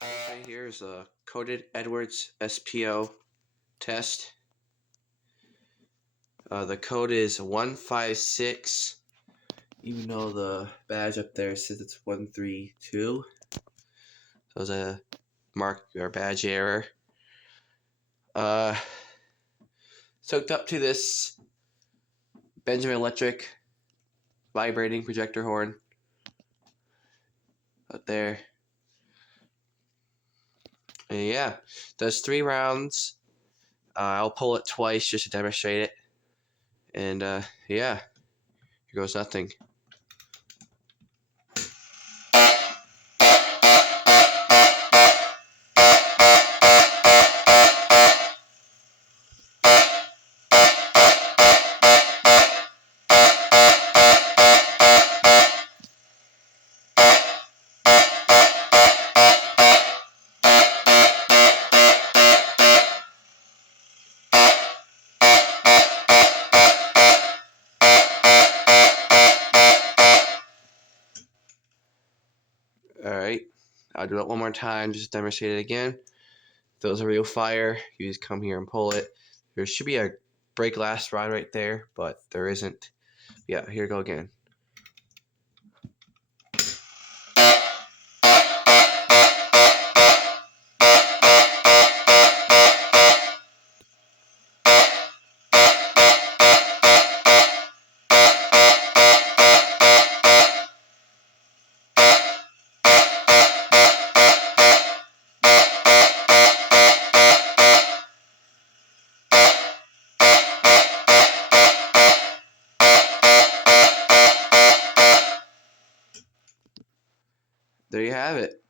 Right here is a coated Edwards SPO test. The code is 156, even though the badge up there says it's 132. So there's a mark or badge error. Hooked up to this Benjamin Electric vibrating projector horn out there. And yeah, does 3 rounds. I'll pull it twice just to demonstrate it. And yeah, here goes nothing. Alright, I'll do it one more time just to demonstrate it again. If it was a real fire, you just come here and pull it. There should be a break glass rod right there, but there isn't. Yeah, here we go again. There you have it.